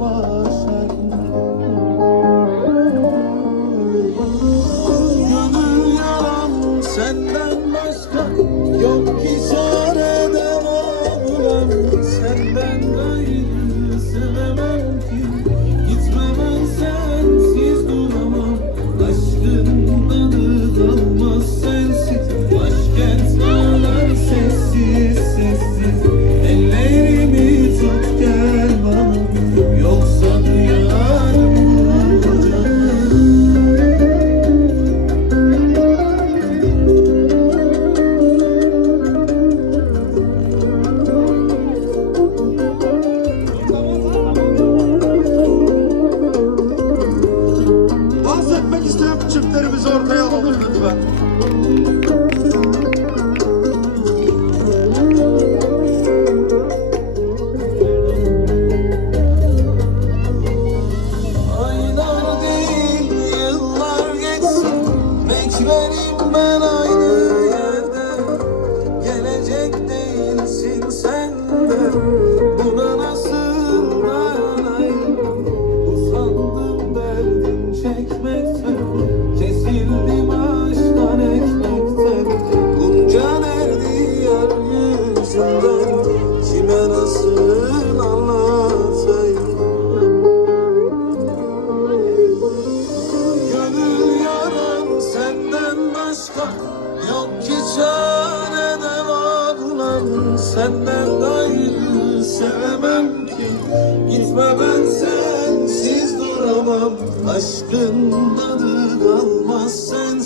başar isteyen çiftlerimizi ortaya alalım lütfen. Aylar değil yıllar geçsin Beklerim ben Kime nasıl anlatayım Gönül yaram senden başka Yok ki çarede var ulan. Senden gayrı sevemem ki Gitme ben sensiz duramam. Aşkın tadı kalmaz sen